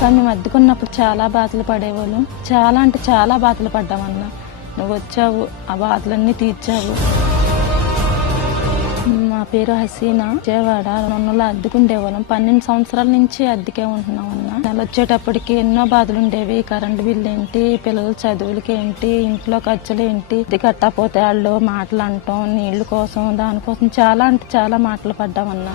కానీ మేము అద్దుకున్నప్పుడు చాలా బాధలు పడేవాళ్ళం. చాలా అంటే చాలా బాధలు పడ్డామన్నా నువ్వు వచ్చావు ఆ బాధలన్నీ తీర్చావు. మా పేరు హసీనా. విజయవాడ నన్నులో అద్దెకుండేవాళ్ళం. పన్నెండు సంవత్సరాల నుంచి అద్దెకే ఉంటున్నాం అన్న. నెల వచ్చేటప్పటికి ఎన్నో బాధలు ఉండేవి కరెంటు బిల్లు ఏంటి పిల్లల చదువులకి ఏంటి ఇంట్లో ఖర్చులు ఏంటి ఇది కట్టకపోతే వాళ్ళు మాటలు అంటాం నీళ్ళ కోసం దానికోసం చాలా అంటే చాలా మాటలు పడ్డామన్నా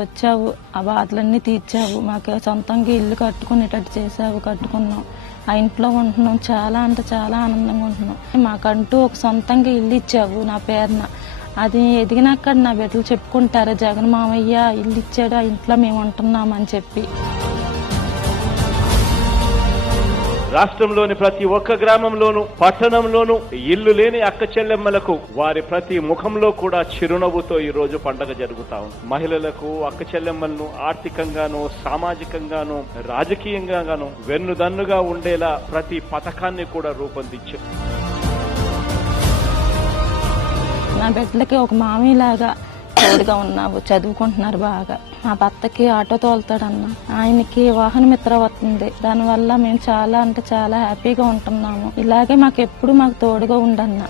వచ్చావు ఆ బాధలన్నీ తీర్చావు. మాకు సొంతంగా ఇల్లు కట్టుకునేటట్టు చేసావు కట్టుకున్నాం. ఆ ఇంట్లో ఉంటున్నాం చాలా అంటే చాలా ఆనందంగా ఉంటున్నాం. మాకంటూ ఒక సొంతంగా ఇల్లు ఇచ్చావు నా పేరున. అది ఎదిగినాక నా బిడ్డలు చెప్పుకుంటారు జగన్ మామయ్య ఇల్లు ఇచ్చాడు ఆ ఇంట్లో మేము ఉంటున్నామని చెప్పి. రాష్ట్రంలోని ప్రతి ఒక్క గ్రామంలోనూ పట్టణంలోనూ ఇల్లు లేని అక్క చెల్లెమ్మలకు వారి ప్రతి ముఖంలో కూడా చిరునవ్వుతో ఈ రోజు పండగ జరుగుతా ఉంది. మహిళలకు అక్క చెల్లెమ్మలను ఆర్థికంగాను సామాజికంగాను రాజకీయంగాను వెన్నుదన్నుగా ఉండేలా ప్రతి పథకాన్ని కూడా రూపొందించారు. నా బిడ్డలకి ఒక మామిలాగా తోడుగా ఉన్నావు చదువుకుంటున్నారు బాగా. మా భర్తకి ఆటో తోలుతాడన్న. ఆయనకి వాహన మిత్ర వస్తుంది. దానివల్ల మేము చాలా అంటే చాలా హ్యాపీగా ఉంటున్నాము. ఇలాగే మాకు ఎప్పుడు మాకు తోడుగా ఉండన్నా.